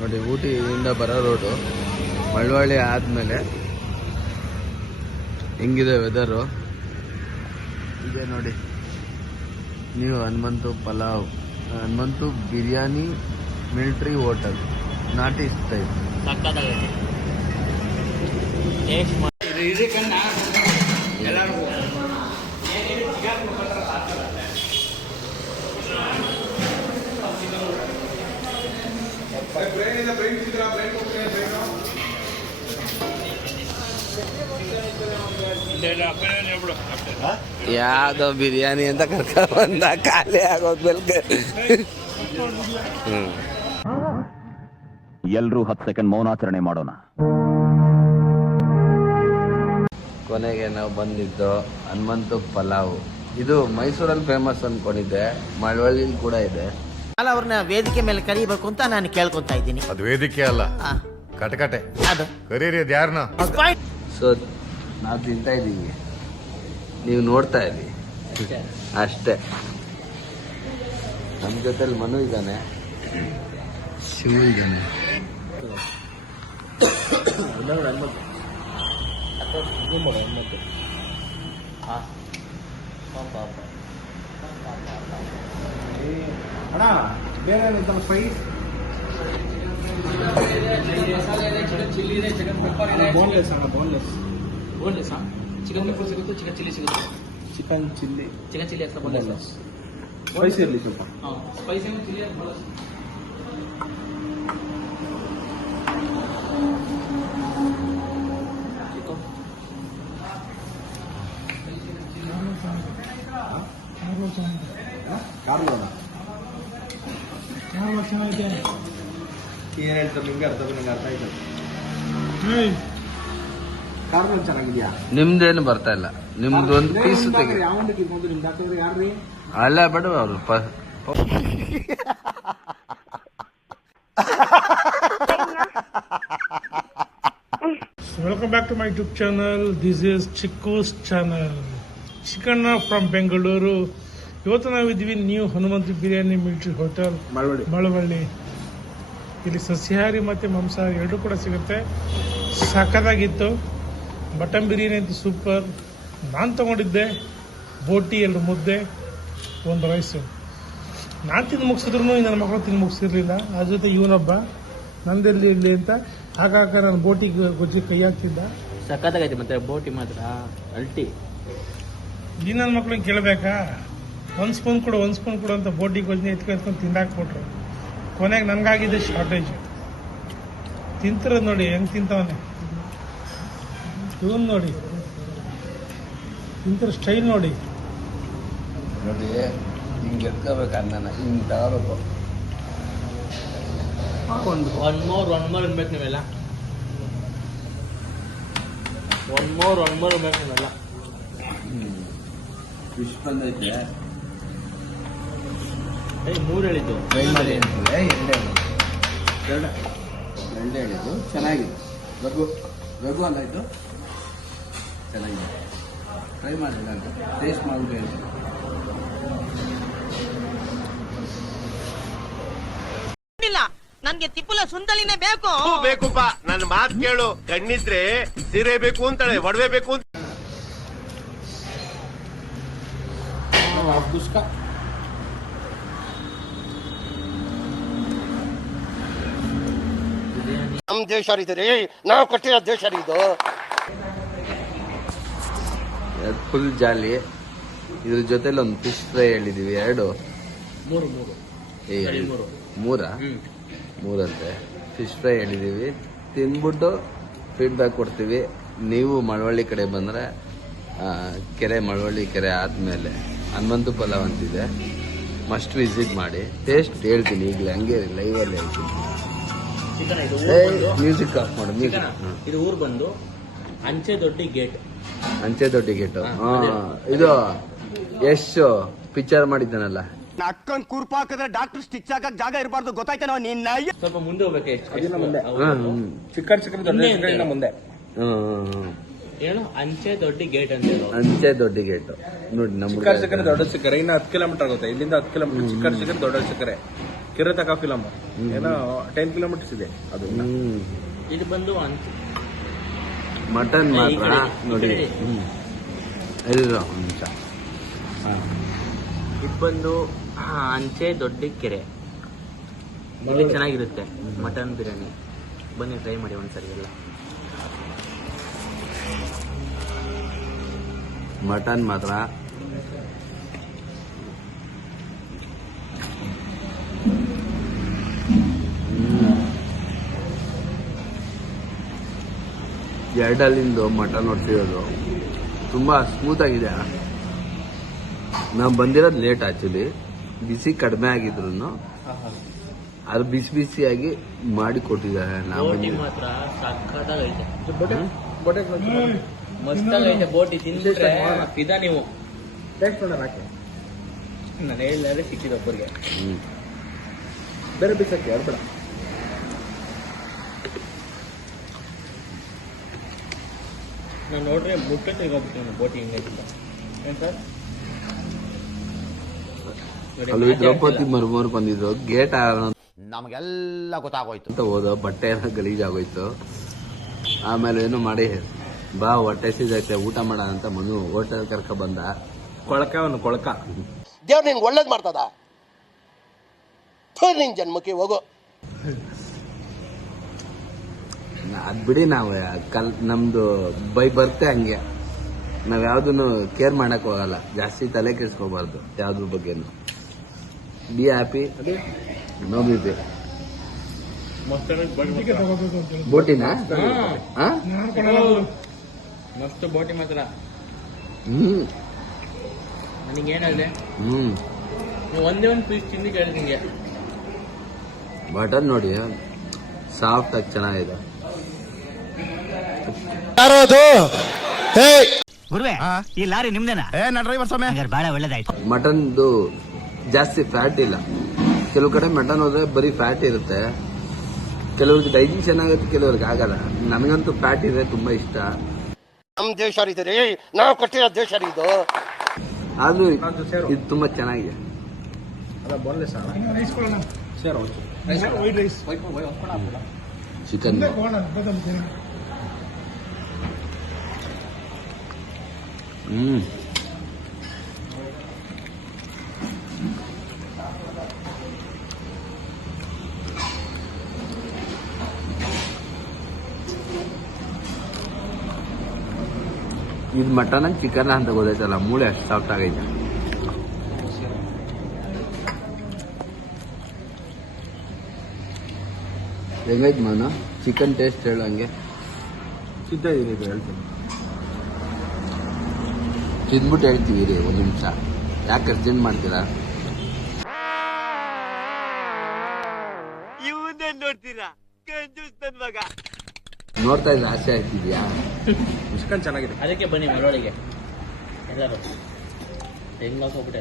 ನೋಡಿ ಊಟಿಯಿಂದ ಬರೋ ರೋಡು ಮಳವಳ್ಳಿ ಆದಮೇಲೆ ಹೆಂಗಿದೆ ವೆದರು. ಇದೆ ನೋಡಿ, ನೀವು ಹನುಮಂತು ಪಲಾವ್, ಹನುಮಂತು ಬಿರಿಯಾನಿ ಮಿಲಿಟ್ರಿ ಹೋಟೆಲ್, ನಾಟಿ ಸ್ಟೈಲ್. ಯಾವ್ದೋ ಬಿರಿಯಾನಿ ಅಂತ ಕರ್ಕೊಂಡ್ ಬಂದ, ಖಾಲಿ ಆಗೋದ್ಮೇಲೆ ಎಲ್ರೂ 10 ಸೆಕೆಂಡ್ ಮೌನಾಚರಣೆ ಮಾಡೋಣ. ಕೊನೆಗೆ ನಾವು ಬಂದಿದ್ದು ಹನುಮಂತು ಪಲಾವ್. ಇದು ಮೈಸೂರಲ್ಲಿ ಫೇಮಸ್ ಅನ್ಕೊಂಡಿದ್ದೆ, ಮಳವಳ್ಳಿಲಿ ಕೂಡ ಇದೆ. ಅವ್ರನ್ನ ವೇದಿಕೆ ಮೇಲೆ ಕರೀಬೇಕು ಅಂತ ನಾನು ಕೇಳ್ಕೊಂತ ಇದ್ದೀನಿ. ಅದು ವೇದಿಕೆ ಅಲ್ಲ, ಕಟಕಟೆ. ಅದು ಕರೀರಿ ಅದು ಯಾರನ್ನ. ಸೊ ನಾವು ತಿಂತಾ ಇದ್ದೀವಿ, ನೀವು ನೋಡ್ತಾ ಇದ್ದೀವಿ ಅಷ್ಟೇ. ನಮ್ಮ ಜೊತೆಲಿ ಮನು ಇದ್ದಾನೆ, ಶಿವ ಇದ್ದಾನೆ. ಅಣ್ಣ ಬೇರೆ ಫ್ರೈ ಚಿಲ್ಲಿ ಇದೆ, ಚಿಕನ್ ಪೆಪ್ಪರ್ ಇದೆ, ಬೋನ್ಲೆಸ್ ಅಣ್ಣ, ಬೋನ್ಲೆಸ್ ಚಿಕನ್ ಪೆಪ್ಪರ್ ಸಿಗುತ್ತೆ, ಚಿಕನ್ ಚಿಲ್ಲಿ ಸಿಗುತ್ತೆ. Chicken chilli extra boneless. Spicy ಇರಲಿ ಸ್ವಲ್ಪ. Spicy chilli boneless. ಏನ್ ಹೇಳ್ತಾರೆ ನಿಮ್ಗೆ ಅರ್ಥ ಆಯ್ತು. ಕಾರ್ನ ಚೆನ್ನಾಗಿದ್ಯಾ? ನಿಮ್ದೇನು ಬರ್ತಾ ಇಲ್ಲ, ನಿಮ್ದು ಒಂದು ಪೀಸ್ ತೆಗಿ. ಯಾರ್ರಿ ಅಲ್ಲ ಬೇಡ ಅವರು Welcome back to my YouTube channel. This is Chiku's channel. Chikanna from Bengaluru. ಇವತ್ತು ನಾವಿದ್ದೀವಿ new Hanumanthu biryani military hotel Malavalli. ಇಲ್ಲಿ ಸಸ್ಯಾಹಾರಿ ಮತ್ತು ಮಾಂಸಾಹಾರಿ ಎರಡೂ ಕೂಡ ಸಿಗುತ್ತೆ. ಸಖತ್ತಾಗಿತ್ತು. ಮಟನ್ ಬಿರಿಯಾನಿ ಅಂತೂ ಸೂಪರ್. ನಾನು ತೊಗೊಂಡಿದ್ದೆ ಬೋಟಿ, 2 ಮುದ್ದೆ, 1 ರೈಸು. ನಾನು ತಿಂದು ಮುಗಿಸಿದ್ರು ನನ್ನ ಮಕ್ಕಳು ತಿಂದು ಮುಗಿಸಿರ್ಲಿಲ್ಲ. ಅದ್ರ ಜೊತೆ ಇವನೊಬ್ಬ ನಂದೆಲ್ಲಿ ಇರಲಿ ಅಂತ ಆಗಾಗ ನಾನು ಬೋಟಿ ಗೊಜ್ಜಿ ಕೈ ಹಾಕ್ತಿದ್ದ. ಸಖತ್ತಾಗೈತೆ ಮತ್ತೆ ಬೋಟಿ ಮಾತ್ರ ಅಲ್ಟಿ. ಈ ನನ್ನ ಮಕ್ಳನ್ನ ಕೇಳಬೇಕಾ, 1 ಸ್ಪೂನ್ ಕೊಡು ಅಂತ ಬೋಟಿ ಗೊಜ್ಜಿ ಎತ್ಕೊಂಡು ತಿಂದಾಕ್ಬಿಟ್ರು. ಕೊನೆಗೆ ನನಗಾಗಿದೆ ಶಾರ್ಟೇಜ್. ತಿಂತಿರೋದು ನೋಡಿ ಹೆಂಗೆ ತಿಂತವನೆ ಇವನು, ನೋಡಿ ತಿಂತಿರೋ ಸ್ಟೈಲ್ ನೋಡಿ. ನೋಡಿ ಹಿಂಗೆ ಎತ್ಕೋಬೇಕು, ಅನ್ನನ ಹಿಂಗೆ ತಗೋಬೇಕು. ಒನ್ ಮೋರ್ ಅನ್ಬೇಕು ನೀವೆಲ್ಲ. ಒನ್ ಮೋರ್ ಅನ್ಬೇಕು ನೀವೆಲ್ಲ. ಫಿಶ್ ಬಂದೈತೆ, 3 ಹೇಳಿದ್ದು ಫ್ರೈ ಮಾಡಿ ಅಂತಿದೆ. ಎರಡೇ ಹೇಳಿದ್ದು ಚೆನ್ನಾಗಿದೆ. ರಘು ಅಲ್ಲ ಇದು, ಚೆನ್ನಾಗಿದೆ. ಟ್ರೈ ಮಾಡಿಲ್ಲ ಅಂತ ಟೇಸ್ಟ್ ಮಾಡ್ಬಿಟ್ಟು ಹೇಳ್ತೀನಿ. ನನ್ಗೆ ತಿಪ್ಪುಲ ಸುಂದಲಿನೇ ಬೇಕು. ಬೇಕುಪ್ಪ, ನನ್ನ ಮಾತು ಕೇಳು. ಕಣ್ಣಿದ್ರೆ ಸೀರೆ ಬೇಕು ಅಂತಾಳೆ, ಒಡವೆ ಬೇಕು ಅಂತ. ನಮ್ ದೇಶ ರೀ, ನಾವು ಕಟ್ಟಿರೋ ದೇಶ ಇದು. Full jolly. ಇದ್ರ ಜೊತೆಲಿ ಒಂದು ಫಿಶ್ ಫ್ರೈ ಹೇಳಿದೀವಿ, 2 ಮೂರಂತೆ ಫಿಶ್ ಫ್ರೈ ಹೇಳಿದೀವಿ. ತಿಂದ್ಬಿಟ್ಟು ಫೀಡ್ಬ್ಯಾಕ್ ಕೊಡ್ತೀವಿ. ನೀವು ಮಳವಳ್ಳಿ ಕಡೆ ಬಂದರೆ ಮಳವಳ್ಳಿ ಕೆರೆ ಆದಮೇಲೆ ಹನುಮಂತು ಪಲಾವ್ ಅಂತಿದೆ, ಮಸ್ಟ್ ವಿಸಿಟ್ ಮಾಡಿ. ಟೇಸ್ಟ್ ಹೇಳ್ತೀನಿ ಈಗಲೇ, ಹಂಗೆ ಲೈವಲ್ಲಿ ಹೇಳ್ತೀನಿ. ಮ್ಯೂಸಿಕ್ ಆಫ್ ಮಾಡು. ಇದು ಊರು ಬಂದು ಅಂಚೆ ದೊಡ್ಡ ಗೇಟ್. ಇದು ಎಷ್ಟು ಪಿಕ್ಚರ್ ಮಾಡಿದ್ದಾನಲ್ಲ, ಅಕ್ಕನ್ ಕುರ್ಪ ಹಾಕಿದ್ರೆ ಡಾಕ್ಟರ್ ಸ್ಟಿಚ್ ಹಾಕಕ್ ಜಾಗ ಇರಬಾರ್ದು, ಗೊತ್ತಾಯ್ತೇನೋ ನಿನ್ನ. ಸ್ವಲ್ಪ ಮುಂದೆ ಹೋಗ್ಬೇಕು. ಚಿಕ್ಕನ್ ಮುಂದೆ ಏನು ಅಂಚೆ ದೊಡ್ಡ ಗೇಟ್ ಅಂತ ಹೇಳೋ. ಅಂಚೆ ದೊಡ್ಡ ಗೇಟ್ ನೋಡಿ. ನಮ್ಮ ಚಿಕ್ಕನ್ ದೊಡ್ಡ ಸಿಕ್ಕರೆ ಇನ್ನು 10 ಕಿಲೋಮೀಟರ್ ಆಗುತ್ತೆ. ಇಲ್ಲಿಂದ 10 ಕಿಲೋಮೀಟರ್ ಚಿಕ್ಕನ್ ದೊಡ್ಡ ಸಿಕ್ಕರೆ. ಕೆರೆ ತಕ ಫಿಲಮ್ ಏನೋ 10 ಕಿಲೋಮೀಟರ್ಸ್ ಇದೆ ಅದು. ಇದು ಬಂದು ಮಟನ್ ಈ ಮಾತ್ರ ಕಡೆ, ಈ ನೋಡಿ. ಕಡೆ. ಇಲ್ಲ ಒಂದು ನಿಮಿಷ. ಇದು ಬಂದು ಅಂಚೆ ದೊಡ್ಡ ಕೆರೆ. ಇಲ್ಲಿ ಚೆನ್ನಾಗಿರುತ್ತೆ ಮಟನ್ ಬಿರಿಯಾನಿ. ಬನ್ನಿ ಟ್ರೈ ಮಾಡಿ ಒಂದ್ಸರಿ ಎಲ್ಲ. ಮಟನ್ ಮಾತ್ರ ಎರಡಲ್ಲಿಂದು ಮಟನ್ ಹೊಡ್ಸಿರೋದು ತುಂಬ ಸ್ಮೂತ್ ಆಗಿದೆ. ನಾವು ಬಂದಿರೋದು ಲೇಟ್ ಆಕ್ಚುಲಿ, ಬಿಸಿ ಕಡಿಮೆ ಆಗಿದ್ರು ಅದು ಬಿಸಿ ಬಿಸಿಯಾಗಿ ಮಾಡಿ ಕೊಟ್ಟಿದ್ದಾರೆ. ನಾವು ಬೋಟಿ ಮಾತ್ರ ಸಕ್ಕತ್ತಾಗೈತೆ, ಮಸ್ತಾಗೈತೆ ಬೋಟಿ. ತಿಂದ್ರೆ ಇದ ನೀವು ಟೇಸ್ಟ್ ಮಾಡೋಣ ಹಾಕಿ. ನಾನು ಹೇಳಿದ್ರೆ ಸಿಕ್ಕಿದ ಒಬ್ಬರಿಗೆ. ಬೇರೆ ಬಿಸಕ್ಕೆ ಯಾರು ಬೇಡ. ನಾನು ನೋಡ್ರೆ ಮುಟ್ಟೆ ತೆಗೋಗ್ಬಿಟ್ಟು ಬೋಟಿ ಹಿಂಗಾಗಿಲ್ಲ ಏನ್ ಸರ್. ನೋಡಿ, ಅಲ್ಲಿ ಮಾಜಿ ದ್ರೌಪದಿ ಆಗ್ತಿಲ್ಲ. ಮರ್ಮರ್ ಬಂದಿದ್ರು ಗೇಟ್ ನಮಗೆಲ್ಲ ಗೊತ್ತಾಗೋಯ್ತು ಅಂತ ಹೋದ ಬಟ್ಟೆ ಎಲ್ಲ ಗಲೀಜಾಗೋಯ್ತು. ಆಮೇಲೆ ಏನು ಮಾಡಿ ಬಾ ಹೊಟ್ಟೆ ಸಿದೈತೆ ಊಟ ಮಾಡ ಅಂತ ಮನು ಹೋಟೆಲ್ ಕರ್ಕ ಬಂದ. ಕೊಳಕ ಅವನು ಕೊಳಕ. ದೇವ್ರು ನಿನ್ಗೆ ಒಳ್ಳೇದು ಮಾಡ್ತದ ನಿನ್ ಜನ್ಮಕ್ಕೆ ಹೋಗೋ. ಅದ್ ಬಿಡಿ, ನಾವು ನಮ್ದು ಬರುತ್ತೆ ಹಂಗೆ. ನಾವ್ ಯಾವ್ದನ್ನು ಕೇರ್ ಮಾಡಕ್ ಹೋಗಲ್ಲ, ಜಾಸ್ತಿ ತಲೆ ಕೆಡ್ಸ್ಕೋಬಾರ್ದು ಯಾವ್ದ್ರ ಬಗ್ಗೆನು. Be happy, no B B. ಮಸ್ತಾಗೈತೆ ಬೋಟಿ ಅದಕ್ಕೆ ಮಾತ್ರ. ತಗೋಬೇಕು ಅಂತ ಹೇಳಿ ಬೋಟಿನಾ? ಹಾ? ನಾನು ಕೊಡಲ್ಲ. ಮಸ್ತ್ ಬೋಟಿ ಮಾತ್ರ. ಹ್ಮ್ ನನಗೇನಾಗಲಿ ಹ್ಮ್ ನೀವು ಒಂದೇ ಒಂದು ಪೀಸ್ ತಿಂದು ಕೇಳಿ ನಿಂಗೆ. ಬಟನ್ ನೋಡಿ ಸಾಫ್ಟ್ ಆಗಿ ಚೆನ್ನಾಗಿದೆ. ಗುರುವೆ ಈ ಲಾರಿ ನಿಮ್ದೇನಾ? ಡ್ರೈವರ್ ಸ್ವಾಮಿ ಬಹಳ ಒಳ್ಳೇದಾಯ್ತು. ಮಟನ್ದು ಜಾಸ್ತಿ ಫ್ಯಾಟ್ ಇಲ್ಲ. ಕೆಲವು ಕಡೆ ಮಟನ್ ಹೋದ್ರೆ ಬರೀ ಫ್ಯಾಟ್ ಇರುತ್ತೆ, ಕೆಲವ್ರಿಗೆ ಡೈಜೆಷನ್ ಆಗುತ್ತೆ, ಕೆಲವ್ರಿಗೆ ಆಗಲ್ಲ. ನನಗಂತೂ ಫ್ಯಾಟ್ ಇದೆ ತುಂಬಾ ಇಷ್ಟ. ನಮ್ ದೇಶ ರೀ ನಾವು ಕೊಟ್ಟಿರೋ ದೇಶ ರೀ ಇದು. ಆದ್ರೂ ಇದು ತುಂಬಾ ಚೆನ್ನಾಗಿದೆ. ಅದ ಬೋನ್ಲೆಸ್ ರೈಸ್ ಕೊಡೋಣ. ಸೇರೋ ವೈಟ್ ರೈಸ್ ಚಿಕನ್ ಕೊಡೋಣ. ಬದಲು ಹ್ಮ್ ಇದು ಮಟನ್ ಚಿಕನ್ ಅಂತ ಗೊತ್ತಾಯ್ತಲ್ಲ, ಮೂಳೆ ಅಷ್ಟು ಸಾಫ್ಟ್ ಆಗೈತೆ. ಹೆಂಗೈತೆ ಮಾನ ಚಿಕನ್ ಟೇಸ್ಟ್ ಹೇಳು ಹಂಗೆ. ಸಿದ್ಧ ಇದೀನಿ ಹೇಳ್ತೀನಿ. ತಿಂದ್ಬಿಟ್ಟು ಹೇಳ್ತೀವಿ ರೀ, ಒಂದು ನಿಮಿಷ. ಯಾಕೆ ಅರ್ಜೆಂಟ್ ಮಾಡ್ತೀರಾ? ನೋಡ್ತಾ ಇದ್ರೆ ಆಸೆ ಆಗ್ತಿದ್ಯಾ? ಚಿಕನ್ ಚೆನ್ನಾಗಿದೆ. ಅದಕ್ಕೆ ಬನ್ನಿ ಮಳವಳ್ಳಿಗೆ ಎಲ್ಲರೂ. ಹೆಂಗ್ ಹೋಗ್ಬಿಟ್ಟೆ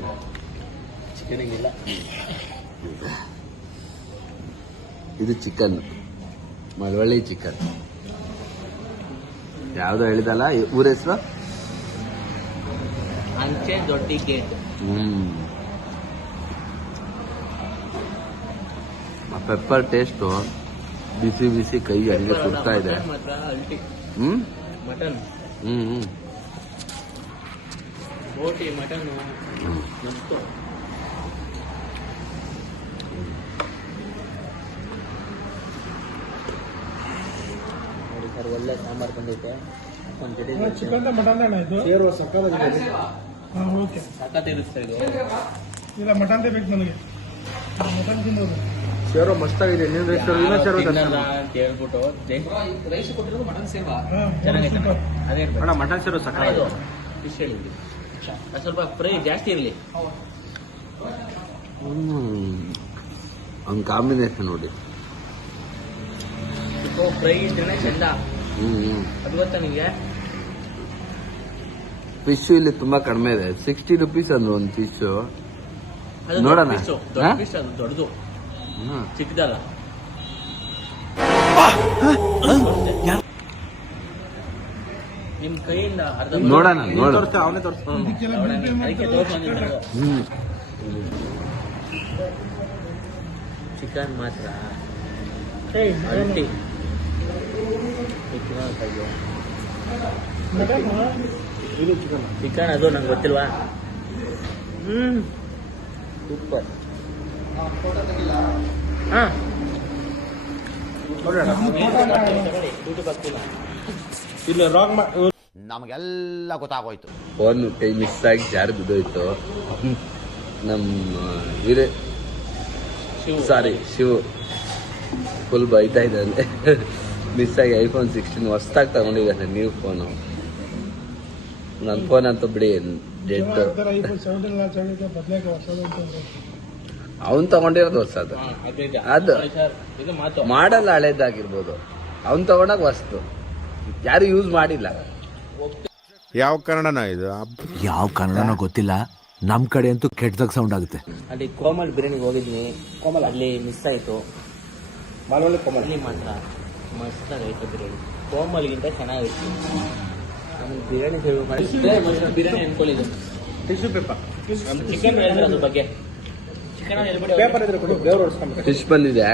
ಚಿಕನ್ ಹಿಂಗಿಲ್ಲ. ಇದು ಚಿಕನ್, ಮಳವಳ್ಳಿ ಚಿಕನ್. ಯಾವ್ದೋ ಹೇಳಿದಲ್ಲ ಊರ ಹೆಸರು? ಅಂಚೆ ದೊಡ್ಡ ಗೇಟ್. ಆ ಪೆಪ್ಪರ್ ಟೇಸ್ಟು ಬಿಸಿ ಬಿಸಿ ಕೈ ಹಂಗೆ ಸುಡ್ತಾ ಇದೆ. ಮಾತ್ರ ಅಲ್ಟಿ. ಹ್ಮ್ ಮಟನ್ ಹ್ಮ್ ಹ್ಮ್ ಬೋಟಿ ಮಟನ್ ಮಸ್ತು. ನೋಡಿ ಸರ್, ಒಳ್ಳೆ ಸಾಂಬಾರ್ ಬಂದೈತೆ. ಒಂದು ಜೊತೆ ಚಿಕನ್ ಮಟನ್ ಅಣ್ಣ ಇದು. ಸೇರುವ ಸಕ್ಕತ್ತಾಗಿದೆ. ಹಾಂ ಓಕೆ. ಸಖತ್ ಇರುತ್ತೆ ಇದು. ಇಲ್ಲ ಮಟನ್ ಬೇಕು ನನಗೆ. ಮಟನ್ ತಿನ್ನೋದು. ಸೇರೋ ಮಸ್ತಾಗಿದೆ. ಇನ್ನೊಂದು ಇನ್ನೊಂದು ಸೇರೋ ತಿನ್ನಲ್ಲ ಅಂತ ಹೇಳ್ಬಿಟ್ಟು ರೈಸ್ ಕೊಟ್ಟಿರೋದು ಮಟನ್ ಸೇವಾ ಚೆನ್ನಾಗೈತೆ. ಅದೇ ಇರ್ಬೇಕು. ಅಣ್ಣ ಮಟನ್ ಸೇರೋ ಸಕ್ಕತ್ತಾಗಿದೆ. ಫಿಶ್ ಹೇಳಿದ್ವಿ ಸ್ವಲ್ಪ ಫ್ರೈ ಜಾಸ್ತಿ ಇರಲಿ. ಒಂದು ಕಾಂಬಿನೇಷನ್ ನೋಡಿ. ಫ್ರೈ ಇದ್ರೆ ಚಂದ. ಹ್ಮ್ ಅದು ಗೊತ್ತಾ ನಿಮಗೆ? ಫಿಶ್ ಇಲ್ಲಿ ತುಂಬಾ ಕಡಿಮೆ ಇದೆ. 60 rupees ಅಂದ್ರೆ ಒಂದು ಫಿಶ್. ಅದು ನೋಡೋಣ. ದೊಡ್ಡ ಫಿಶ್, ಅದು ದೊಡ್ಡದು, ಚಿಕ್ಕದಲ್ಲ. ನಿಮ್ ಕೈಯಿಂದ ಅರ್ಧ ನೋಡೋಣ ನೋಡೋಣ. ತೋರಿಸ್ತಾ ಅವನೇ ತೋರಿಸ್ತಾ. ಅದಕ್ಕೆ ತೋರ್ಸ್ ಬಂದಿದ್ದು. ಚಿಕನ್ ಮಾತ್ರ ಏಯ್ ಅಲ್ಟಿ ಇದು ಚಿಕನ್ ಚಿಕನ್ ಅದು ನಂಗೆ ಗೊತ್ತಿಲ್ವಾ. ಸೂಪರ್. ಹಾಂ ನೋಡೋಣ. ಯೂಟ್ಯೂಬ್ ಆಗ್ತಿಲ್ಲ. ಇಲ್ಲ ರಾಂಗ್ ನಮಗೆಲ್ಲ ಗೊತ್ತಾಗೋಯ್ತು. ಫೋನ್ ಕೈ ಮಿಸ್ ಆಗಿ ಜಾರಿ ಬಿದ್ದೋಯ್ತು. ನಮ್ಮ ವೀರೇ ಸಾರಿ ಶಿವು ಫುಲ್ ಬೈತಾ ಇದ್ದಾನೆ. ಮಿಸ್ ಆಗಿ ಐಫೋನ್ 16 ಹೊಸ್ದಾಗಿ ತಗೊಂಡಿದ್ದಾನೆ, ನ್ಯೂ ಫೋನು. ನನ್ನ ಫೋನ್ ಅಂತೂ ಬಿಡಿ ಡೆಡ್. ಅವನ್ ತಗೊಂಡಿರೋದು ಹೊಸದು, ಅದು ಇದು ಮಾತು ಮಾಡಲ್ಲ ಹಳೇದಾಗಿರ್ಬೋದು. ಅವನ್ ತಗೊಂಡಾಗ ಹೊಸ್ತು, ಯಾರು ಯೂಸ್ ಮಾಡಿಲ್ಲ. ಯಾವ ಕನ್ನಡನ ಇದು? ಯಾವ ಕನ್ನಡನೋ ಗೊತ್ತಿಲ್ಲ, ನಮ್ ಕಡೆ ಅಂತೂ ಕೆಟ್ಟದಾಗ ಸೌಂಡ್ ಆಗುತ್ತೆ. ಅಲ್ಲಿ ಕೋಮಲ್ ಬಿರಿಯಾನಿಗೆ ಹೋಗಿದ್ವಿ. ಅಲ್ಲಿ ಮಿಸ್ ಆಯಿತು. ಮಾಲವಳ್ಳಿ ಕೋಮಲ್ ಅಲ್ಲಿ ಮಾತ್ರ ಮಸ್ತಾಗೈತೆ ಬಿರಿಯಾನಿ. ಕೋಮಲ್ಗಿಂತ ಚೆನ್ನಾಗಿತ್ತು. ನಮ್ಗೆ ಬಿರಿಯಾನಿ ಸೇವೆ ಮಾಡಿ ಬಿರಿಯಾನಿ ಅನ್ಕೊಳ್ಳಿದ್ದು. ಟಿಶ್ಯೂ ಪೇಪರ್ ಚಿಕನ್ ಹೇಳಿದ್ರೆ ಅದ್ರ ಬಗ್ಗೆ ಚಿಕನ್ ಹೇಳ್ಬಿಡಿ. ಪೇಪರ್ ಇದ್ರೆ ಕೊಡಿ, ದೇವ್ರು ಹೊಡ್ಸ್ಕೊಂಬೇಕು. ಫಿಶ್ ಬಂದಿದೆ,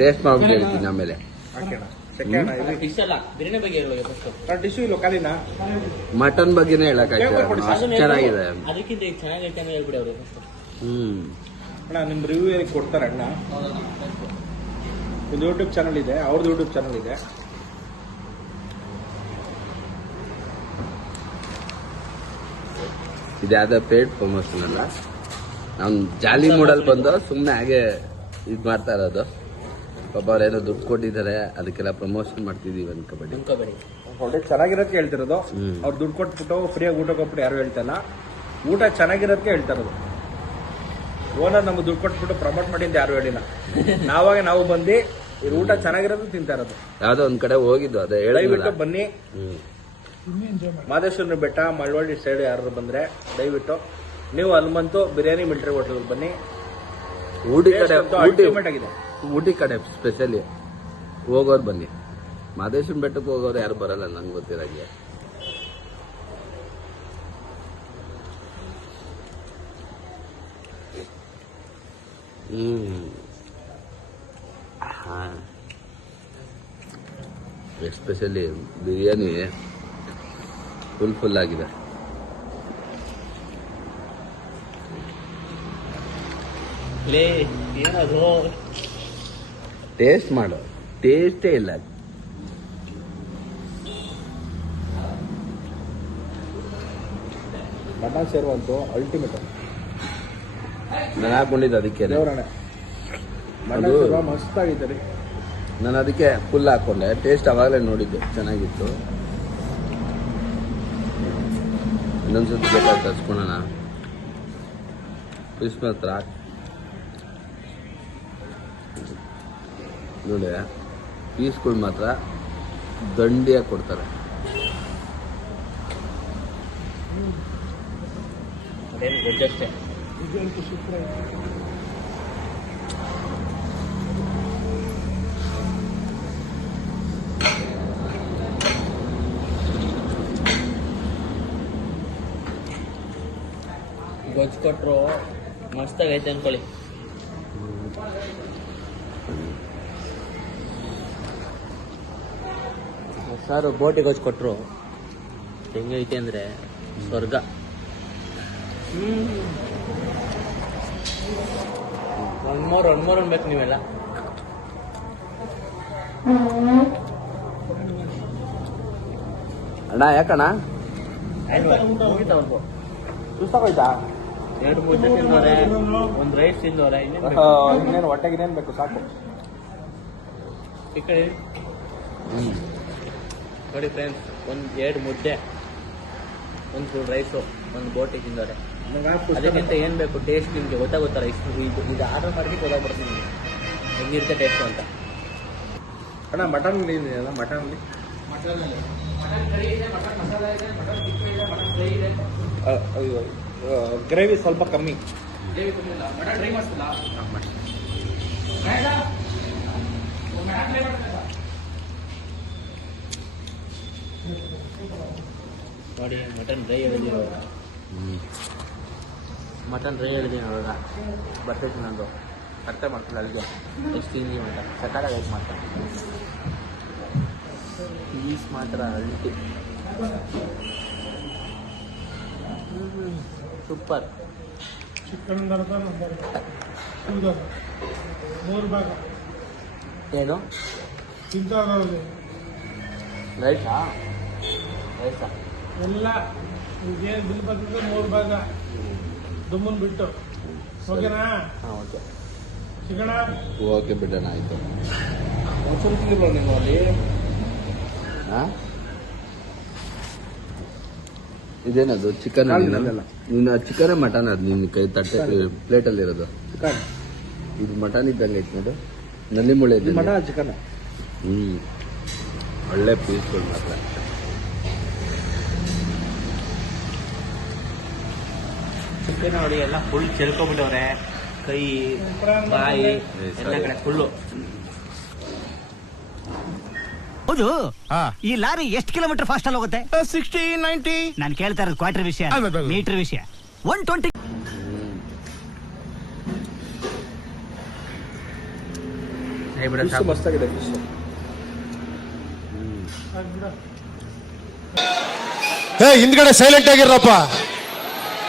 ಟೇಸ್ಟ್ ಮಾಡ್ಬಿಟ್ಟು ಹೇಳ್ತೀನಿ ಆಮೇಲೆ. ಹಾಕೋಣ ಚೆಕ್ಕೋಣ. ಫಿಶ್ ಅಲ್ಲ, ಬಿರಿಯಾನಿ ಬಗ್ಗೆ ಹೇಳುವಾಗ ಫಸ್ಟ್. ಟಿಶ್ಯೂ ಇಲ್ಲ ಖಾಲಿನಾ? ಮಟನ್ ಬಗ್ಗೆನೇ ಹೇಳಕ್ಕಾಗ್ತದೆ, ಅಷ್ಟು ಚೆನ್ನಾಗಿದೆ. ಅದಕ್ಕಿಂತ ಈಗ ಚೆನ್ನಾಗೈತೆ ಅಂತ ಹೇಳ್ಬಿಡಿ ಅವ್ರಿಗೆ ಫಸ್ಟ್. ಅಣ್ಣ ನಿಮ್ಮ ರಿವ್ಯೂ ಏನಕ್ಕೆ ಕೊಡ್ತಾರೆ ಅಣ್ಣ? ಒಂದು ಯೂಟ್ಯೂಬ್ ಚಾನಲ್ ಇದೆ, ಅವ್ರದ್ದು ಯೂಟ್ಯೂಬ್ ಚಾನಲ್ ಇದೆ. ಇದ್ಯಾವುದೋ ಪೇಡ್ ಪ್ರಮೋಷನ್ ಅಲ್ಲ, ನಾವು ಜಾಲಿ ಮೂಡಲ್ಲಿ ಬಂದು ಸುಮ್ಮನೆ ಹಾಗೆ ಇದು ಮಾಡ್ತಾ ಇರೋದು. ಪಾಪ ಅವ್ರೇನೋ ದುಡ್ಡು ಕೊಟ್ಟಿದ್ದಾರೆ, ಅದಕ್ಕೆಲ್ಲ ಪ್ರಮೋಷನ್ ಮಾಡ್ತಿದೀವಿ ಅನ್ಕೋಬೇಡಿ. ಅನ್ಕೋಬೇಡಿ. ಒಳ್ಳೆ ಚೆನ್ನಾಗಿರೋದಕ್ಕೆ ಹೇಳ್ತಿರೋದು. ಅವ್ರು ದುಡ್ಡು ಕೊಟ್ಬಿಟ್ಟು ಫ್ರೀಯಾಗಿ ಊಟ ಕೊಟ್ಬಿಟ್ಟು ಯಾರು ಹೇಳ್ತಲ್ಲ, ಊಟ ಚೆನ್ನಾಗಿರೋದಕ್ಕೆ ಹೇಳ್ತಾ ಇರೋದು. ಓನರ್ ನಮ್ಗೆ ದುಡ್ಡು ಕೊಟ್ಬಿಟ್ಟು ಪ್ರಮೋಟ್ ಮಾಡಿ ಅಂತ ಯಾರು ಹೇಳಿಲ್ಲ. ನಾವಾಗ ನಾವು ಬಂದು ಇದು ಊಟ ಚೆನ್ನಾಗಿರೋದು ತಿಂತಾ ಇರೋದು. ಯಾವ್ದೋ ಒಂದ್ ಕಡೆ ಹೋಗಿದ್ದು, ಅದೇ ದಯವಿಟ್ಟು ಹೇಳಿಲ್ಲ. ಬನ್ನಿ. ಮಾದೇಶ್ವರನ ಬೆಟ್ಟ ಮಳವಳ್ಳಿ ಸೈಡ್ ಯಾರು ಬಂದ್ರೆ ದಯವಿಟ್ಟು ನೀವು ಹನುಮಂತು ಬಿರಿಯಾನಿ ಮಿಲಿಟರಿ ಹೋಟೆಲ್ ಬನ್ನಿ. ಊಟಿ ಕಡೆ ಅಲ್ಟಿಮೇಟ್ ಆಗಿದೆ. ಊಟಿ ಕಡೆ ಸ್ಪೆಷಲಿ ಹೋಗೋರು ಬನ್ನಿ. ಮಾದೇಶ್ವರನ ಬೆಟ್ಟಕ್ಕೆ ಹೋಗೋರು ಯಾರು ಬರಲ್ಲ ನಂಗೆ ಗೊತ್ತಿರಂಗೆ. ಎಸ್ಪೆಷಲಿ ಬಿರಿಯಾನಿ ಫುಲ್ ಆಗಿದೆ. ಲೇ ಏನದು? ಟೇಸ್ಟ್ ಮಾಡು, ಟೇಸ್ಟೇ ಇಲ್ಲ. ಮಟನ್ ಸೇರುವಂತೂ ಅಲ್ಟಿಮೇಟ್. ನಾನು ಹಾಕೊಂಡಿದ್ದು ಅದಕ್ಕೆ, ದೇವರಾಣೆ ಮಟನ್ ಅದು- ಸೇರುವ ಮಸ್ತ್ ಆಗಿದೆ ರೀ. ನಾನು ಅದಕ್ಕೆ ಫುಲ್ ಹಾಕೊಂಡೆ. ಟೇಸ್ಟ್ ಅವಾಗಲೇ ನೋಡಿದ್ದೆ, ಚೆನ್ನಾಗಿತ್ತು. ಇನ್ನೊಂದ್ಸತಿ ಬೇಕಾದ್ರೆ ತರ್ಸ್ಕೊಳೋಣ. ಫಿಶ್ ಮಾತ್ರ ನೋಡಿ, ಪೀಸ್ಗಳು ಮಾತ್ರ ದಂಡಿಯಾಗಿ ಕೊಡ್ತಾರೆ. ಅದೇನು ಗೊತ್ತಷ್ಟೇ. ಗೊಜ್ಜು ಕೊಟ್ಟರು ಮಸ್ತಾಗೈತೆ ಅನ್ಕೊಳ್ಳಿ. ಸಾರು ಬೋಟಿ ಗೊಜ್ಜು ಕೊಟ್ಟರು ಹೆಂಗೈತೆ ಅಂದರೆ ಸ್ವರ್ಗ. ಒನ್ ಮೋರ್ ಅನ್ಬೇಕು ನೀವೆಲ್ಲ. ಅಣ್ಣ ಯಾಕಣ್ಣ? ಮುಗಿತಾವ್ರು ಸುಸ್ತಾಗೋಯ್ತಾ? 2 ಮುದ್ದೆ ತಿನ್ನೋರೆ, ಒಂದು ರೈಸ್ ತಿನ್ನೋರೆ. ಇನ್ನೇನು ಹೊಟ್ಟೆಗೆ ಇನ್ನೇನು ಬೇಕು ಸಾಕು. ಈ ಕಡೆ ನೋಡಿ ಫ್ರೆಂಡ್ಸ್, 2 ಮುದ್ದೆ, 1 ಫುಲ್ ರೈಸು, 1 ಬೋಟಿ ತಿಂದವ್ರೆ. ಅದಕ್ಕಿಂತ ಏನು ಬೇಕು ಟೇಸ್ಟ್ ನಿಮಗೆ ಗೊತ್ತಾಗುತ್ತಲ್ಲ. ಇದು ಆರ್ಡರ್ ಮಾಡಿದ್ರೆ ಗೊತ್ತಾಗ್ಬಿಡುತ್ತೆ ನಿಮಗೆ ಹೆಂಗಿರುತ್ತೆ ಟೇಸ್ಟು ಅಂತ. ಅಣ್ಣ ಮಟನ್ ಇದೆಯಲ್ಲ, ಮಟನಲ್ಲಿ ಗ್ರೇವಿ ಸ್ವಲ್ಪ ಕಮ್ಮಿ. ನೋಡಿ ಮಟನ್ ಡ್ರೈ ಹೇಳಿದೀನಿ ಅವಾಗ, ಮಟನ್ ಡ್ರೈ ಹೇಳಿದೀನಿ ಅವಾಗ. ಬರ್ತೈತೆ ನಂದು. ಅರ್ಥ ಮಾಡ್ಕೊಳ್ಳಿ ಅಲ್ಲಿಗೆ ಎಷ್ಟು ಈಸಿ ಅಂತ ಸಕಾಲಾಗೈತೆ ಮಾತ್ರ ಪೀಸ್ ಮಾತ್ರ ಅಲ್ಟಿ ಸೂಪರ್ ಚಿಕನ್ ಅರ್ಧ ಮೂರು ಭಾಗ ಏನು ತಿಂತಾರೆ ರೈಸಾ ಎಲ್ಲ ಇದೇನು ಬಿಲ್ ಬರ್ತದೆ 3 ಭಾಗ ದುಮ್ಮನ್ ಬಿಟ್ಟು ಓಕೆನಾ ಹಾಂ ಓಕೆ ಚಿಕಣ ಓಕೆ ಬಿಡೋಣ ಆಯ್ತು. ನೀವು ಅಲ್ಲಿ ಹಾ ಇದೇನದು ಚಿಕನ್ ನೀನು ಚಿಕನ್ ಮಟನ್ ಅದು ನಿನ್ನ ಕೈ ತಟ್ಟೆ ಪ್ಲೇಟಲ್ಲಿ ಇರೋದು ಚಿಕನ್ ಇದು ಮಟನ್ ಇದ್ದಂಗೆ ಐತೆ ನೋಡು ನಲ್ಲಿ ಮುಳೆ ಇದೆ ಮಟನ್ ಚಿಕನ್ ಒಳ್ಳೆ ಪೀಸ್ಗಳು ಮಾತ್ರ. ಚಿಕನ್ ನೋಡಿ ಎಲ್ಲ ಫುಲ್ ಚೆಲ್ಕೊಂಡ್ಬಿಟ್ಟವ್ರೆ ಕೈ ಬಾಯಿ ಎಲ್ಲ ಕಡೆ ಫುಲ್ಲು. ಹೌದು ಈ ಲಾರಿ ಎಷ್ಟು ಕಿಲೋಮೀಟರ್ ಫಾಸ್ಟ್ ಅಲ್ಲಿ ಹೋಗುತ್ತೆ? 60-90. ನಾನು ಕೇಳ್ತಾ ಇರೋದು ಕ್ವಾರ್ಟರ್ ವಿಷಯ ಮೀಟರ್ ವಿಷಯ. 120 ಫಿಶ್ ಮಸ್ತಾಗಿದೆ ಫಿಶ್. ಹಿಂದ್ಗಡೆ ಸೈಲೆಂಟ್ ಆಗಿರಪ್ಪ.